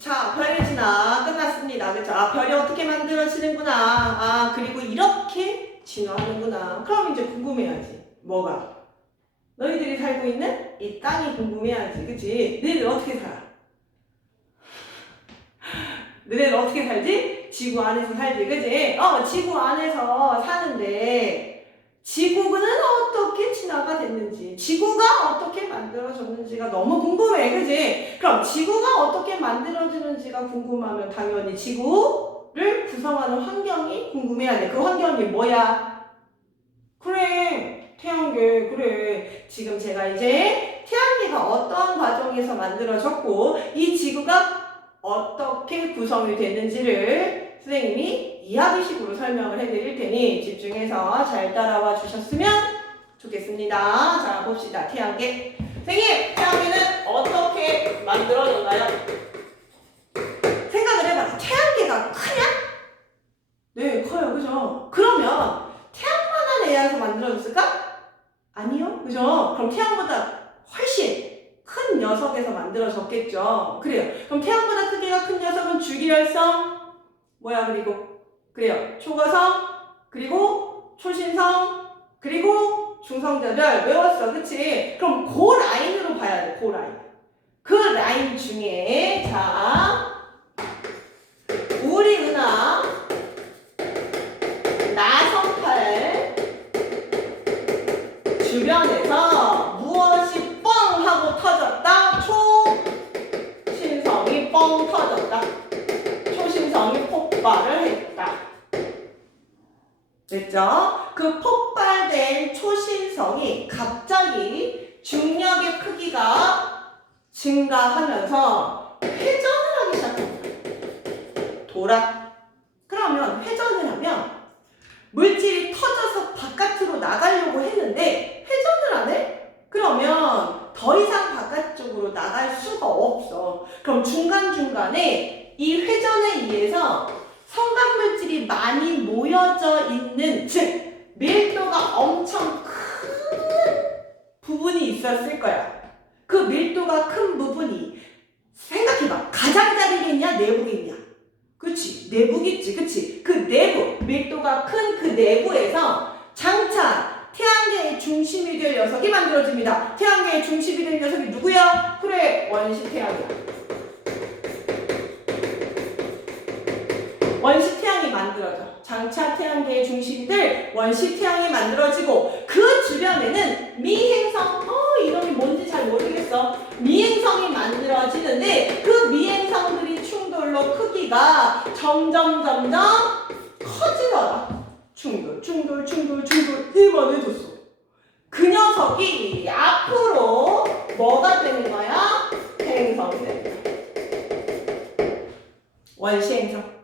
자, 별의 진화 끝났습니다. 그죠? 아, 별이 어떻게 만들어지는구나. 아, 그리고 이렇게 진화하는구나. 그럼 이제 궁금해야지. 뭐가? 너희들이 살고 있는 이 땅이 궁금해야지. 그치? 너희들 어떻게 살아? 너희들 어떻게 살지? 지구 안에서 살지. 그치? 어, 지구 안에서 사는데, 지구는 어떻게 진화가 됐는지, 지구가 어떻게 만들어졌는지가 너무 궁금해. 그치? 그럼 지구가 어떻게 만들어지는지가 궁금하면 당연히 지구를 구성하는 환경이 궁금해야 돼. 그 환경이 뭐야? 그래, 태양계, 그래. 지금 제가 이제 태양계가 어떠한 과정에서 만들어졌고, 이 지구가 어떻게 구성이 됐는지를 선생님이 이야기식으로 설명을 해드릴 테니 집중해서 잘 따라와 주셨으면 좋겠습니다. 자, 봅시다. 태양계. 선생님, 태양계는 어떻게 만들어졌나요? 생각을 해봐라. 태양계가 크냐? 네, 커요. 그죠? 그러면 태양만한 애에서 만들어졌을까? 아니요. 그죠? 그럼 태양보다 훨씬 큰 녀석에서 만들어졌겠죠. 그래요. 그럼 태양보다 크기가 큰 녀석은 주기열성, 뭐야, 그리고, 그래요. 초거성, 그리고 초신성, 그리고 중성자들 외웠어. 그치? 그럼 그 라인으로 봐야 돼, 그 라인. 그 라인 중에, 자, 우리 은하, 나선팔, 주변에서. 됐죠? 그 폭발 된 초신성이 갑자기 중력의 크기가 증가하면서 회전을 하기 시작합니다. 돌아. 그러면 회전을 하면 물질이 터져서 바깥으로 나가려고 했는데 회전을 안 해? 그러면 더 이상 바깥쪽으로 나갈 수가 없어. 그럼 중간중간에 이 회전에 의해서 성간 물질이 많이 모여져 있는, 즉, 밀도가 엄청 큰 부분이 있었을 거야. 그 밀도가 큰 부분이 생각해봐. 가장자리겠냐, 내부겠냐? 그치, 내부겠지, 그치? 그 내부, 밀도가 큰 그 내부에서 장차 태양계의 중심이 될 녀석이 만들어집니다. 태양계의 중심이 될 녀석이 누구야? 그래, 원시 태양이야. 원시 태양이 만들어져. 장차 태양계의 중심이 될 원시 태양이 만들어지고 그 주변에는 미행성, 잘 모르겠어. 미행성이 만들어지는데 그 미행성들이 충돌로 크기가 점점 점점 커지더라. 충돌, 충돌, 충돌, 충돌 이만해졌어. 그 녀석이 앞으로 뭐가 되는 거야? 행성이 되는 거야. 원시 행성.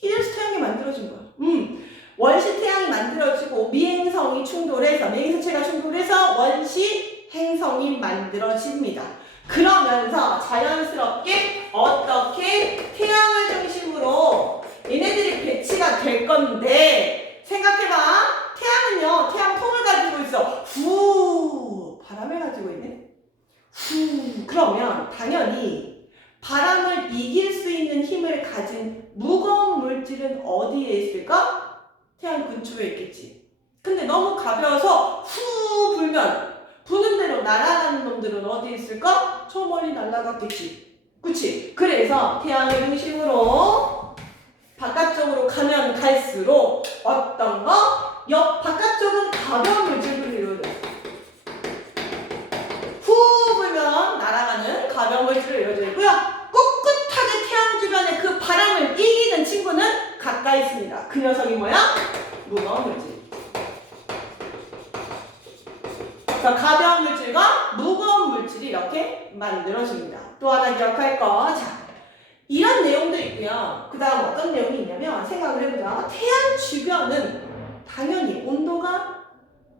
이래서 태양이 만들어진 거야. 음. 원시 태양이 만들어지고 미행성이 충돌해서 미행성체가 충돌해서 원시 행성이 만들어집니다. 그러면서 자연스럽게 어떻게 태양을 중심으로 얘네들이 배치가 될 건데 생각해봐. 태양은요 태양풍을 가지고 있어. 후 바람을 가지고 있네. 후 그러면 당연히 바람을 이길 수 있는 힘을 가진 무거운 물질은 어디에 있을까? 태양 근처에 있겠지. 근데 너무 가벼워서 후 불면 부는 대로 날아가는 놈들은 어디 있을까? 저 멀리 날아갔겠지. 그치? 그래서 태양을 중심으로 바깥쪽으로 가면 갈수록 어떤 거? 옆 바깥쪽은 가벼운 물질들이 이루어져. 후 불면 날아가는 가벼운 물질로 이루어져 있고요. 꿋꿋하게 태양 주변에 그 바람을 이기는 친구는 가까이 있습니다. 그 녀석이 뭐야? 무거운 물질. 자, 가벼운 물질과 무거운 물질이 이렇게 만들어집니다. 또 하나 기억할 거. 자, 이런 내용도 있고요. 그 다음 어떤 내용이 있냐면 생각을 해보자. 태양 주변은 당연히 온도가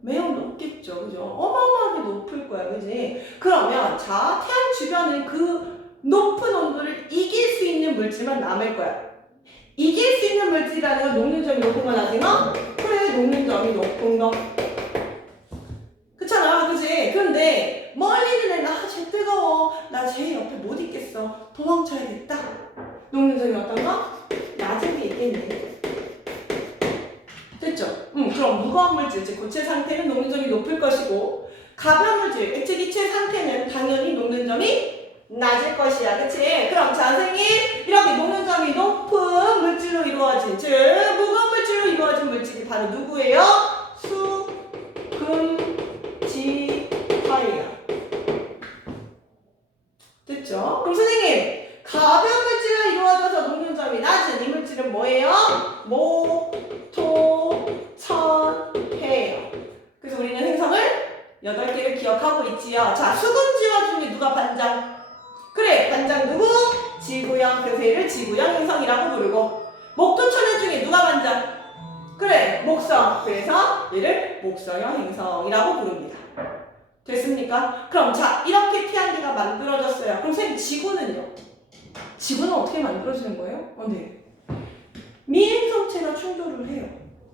매우 높겠죠. 그죠? 어마어마하게 높을 거야. 그지? 그러면 자, 태양 주변은 그 높은 온도를 이길 수 있는 물질만 남을 거야. 이길 수 있는 물질이라는 건 녹는 점이 높은 건 아니나? 그래, 녹는 점이 높은 거. 그렇잖아. 그지? 그런데 근데 멀리 있는 애가 아, 쟤 뜨거워. 나 쟤 옆에 못 있겠어. 도망쳐야겠다. 녹는 점이 어떤가? 낮은 게 있겠네. 됐죠? 음, 그럼 무거운 물질, 즉 고체 상태는 녹는 점이 높을 것이고 가벼운 물질, 액체 기체 상태는 당연히 녹는 점이 낮을 것이야. 그치? 그럼 자, 선생님 이렇게 녹는 점이 높은 물질로 이루어진 즉 무거운 물질로 이루어진 물질이 바로 누구예요? 지구형. 얘를 지구형 행성이라고 부르고 목토천연 중에 누가 반장? 그래, 목성. 그래서 얘를 목성형 행성이라고 부릅니다. 됐습니까? 그럼 자, 이렇게 태양계가 만들어졌어요. 그럼 선생님 지구는요? 지구는 어떻게 만들어지는 거예요? 어, 네. 미행성체가 충돌을 해요.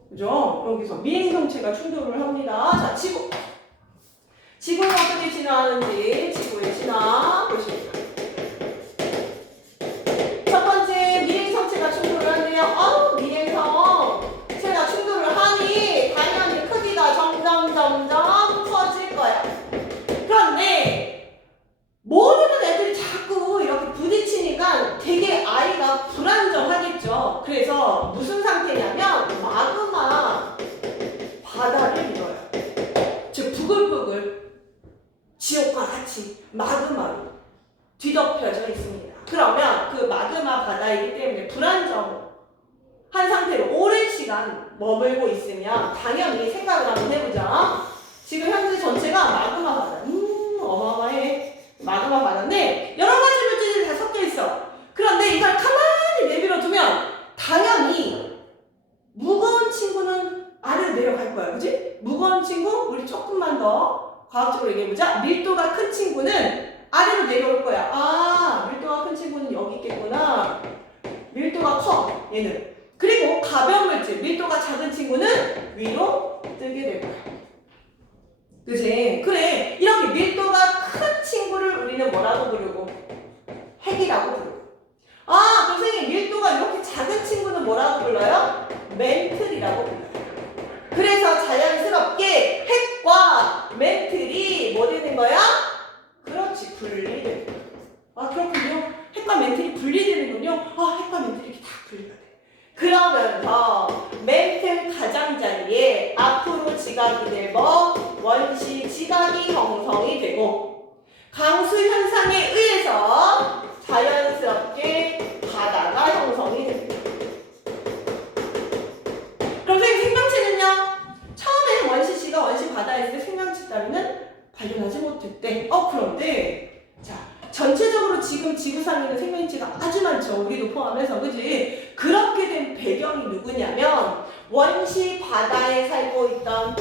그죠? 여기서 미행성체가 충돌을 합니다. 자, 지구. 지구는 어떻게 진화하는지 지구의 진화 보시면 첫 번째 미행성체가 충돌을 하는데요. 어, 미행성체가 충돌을 하니 당연히 크기가 점점 점점 커질 거야. 그런데 모르는 애들이 자꾸 이렇게 부딪히니까 되게 아이가 불안정하겠죠. 그래서 무슨 상태냐면 마그마 바다를 이뤄요. 즉 부글부글 지옥과 같이 마그마로 뒤덮여져 있습니다. 그러면 그 마그마 바다이기 때문에 불안정한 상태로 오랜 시간 머물고 있으면 당연히 생각을 한번 해보자. 지금 현재 전체가 마그마 바다. 음, 어마어마해. 마그마 바다인데 여러 가지 물질이 다 섞여 있어. 그런데 이걸 가만히 내밀어 두면 당연히 무거운 친구는 아래로 내려갈 거야. 그지? 무거운 친구, 우리 조금만 더 과학적으로 얘기해보자. 밀도가 큰 친구는 아래로 내려올 거야. 아, 밀도가 큰 친구는 여기 있겠구나. 밀도가 커, 얘는. 그리고 가벼운 물질, 밀도가 작은 친구는 위로 뜨게 될 거야. 그지? 그래. 이렇게 밀도가 큰 친구를 우리는 뭐라고 부르고? 핵이라고 부르고. 아, 선생님, 밀도가 이렇게 작은 친구는 뭐라고 불러요? 멘틀이라고 불러요. 그래서 자연스럽게 핵과 멘틀이 뭐 되는 거야? 그렇지, 분리되는 거야. 아, 그렇군요. 핵과 멘틀이 분리되는군요. 아, 핵과 멘틀이 이렇게 다 분리가 돼. 그러면서 멘틀 가장자리에 앞으로 지각이 되고 원시 지각이 형성이 되고 강수 현상에 의해서 자연스럽게 바다가 형성이 됩니다. 그럼 선생님 생명체는요? 처음에 원시시가 원시 바다에 있을 때 생명체 따위는 발견하지 못했대. 어 그런데 지구상에 있는 생명체가 아주 많죠. 우리도 포함해서 그지? 그렇게 된 배경이 누구냐면 원시 바다에 살고 있던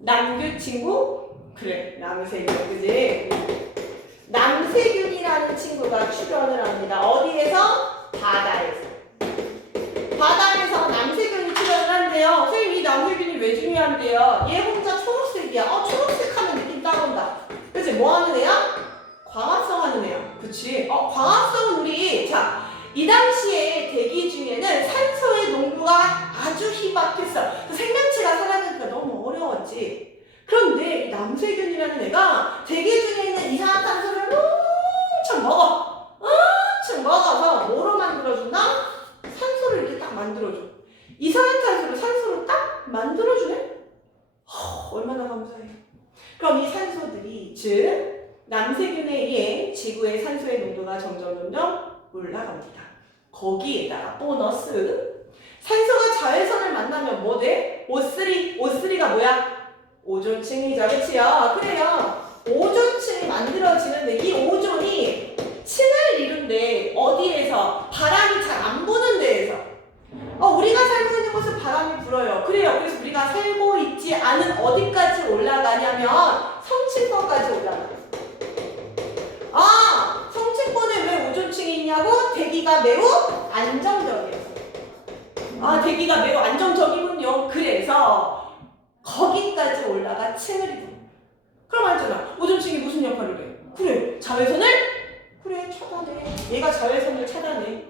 남규 친구 그래 남세균 그지? 남세균이라는 친구가 출현을 합니다. 어디에서? 바다에서. 바다에서 남세균이 출현을 한대요. 선생님 이 남세균이 왜 중요한데요? 얘 혼자 초록색이야. 어 초록색 하면 느낌 따온다. 그치? 뭐 하는 애야? 광합성 하는 애야. 그치? 어 광합성은 우리 자. 이 당시에 대기 중에는 산소의 농도가 아주 희박했어. 그 생명체가 살아가기가 너무 어려웠지. 그런데 이 남세균이라는 애가 대기 중에 있는 이산화탄소를 엄청 먹어. 엄청 먹어서 뭐로 만들어준다? 산소를 이렇게 딱 만들어줘. 이산화탄소를 산소로 딱 만들어주네? 허, 얼마나 감사해. 그럼 이 산소들이, 즉, 남세균에 의해 지구의 산소의 농도가 점점 점점 올라갑니다. 거기에다가 보너스. 산소가 자외선을 만나면 뭐 돼? O3. O3가 뭐야? 오존층이죠. 그치요? 그래요. 오존층이 만들어지는데 이 오존이 층을 이룬데 어디에서? 바람이 잘 안 부는 데에서. 어, 우리가 살고 있는 곳은 바람이 불어요. 그래요. 그래서 우리가 살고 있지 않은 어디까지 올라가냐면 성층권까지 올라가. 아, 성층권에 왜 오존층이 있냐고? 대기가 매우 안정적이에요. 아, 대기가 매우 안정적이군요. 그래서 거기까지 올라가 층을 이룹니다. 그럼 알잖아. 고정식이 무슨 역할을 해? 그래, 자외선을 그래 차단해. 얘가 자외선을 차단해.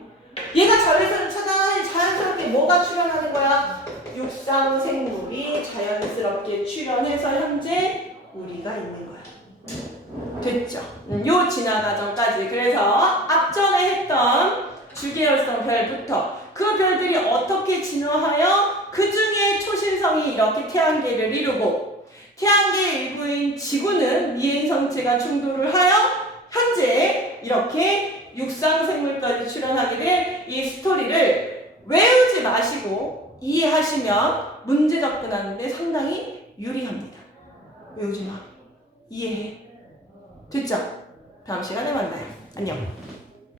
얘가 자외선을 차단하니 자연스럽게 뭐가 출현하는 거야? 육상 생물이 자연스럽게 출현해서 현재 우리가 있는 거야. 됐죠? 음, 요 진화 과정까지. 그래서 앞전에 했던 주계열성 별부터 그 별들이 어떻게 진화하여 그 중에 초신성이 이렇게 태양계를 이루고 태양계의 일부인 지구는 미행성체가 충돌을 하여 현재 이렇게 육상 생물까지 출현하게 된 이 스토리를 외우지 마시고 이해하시면 문제 접근하는데 상당히 유리합니다. 외우지 마. 이해해. 됐죠? 다음 시간에 만나요. 안녕.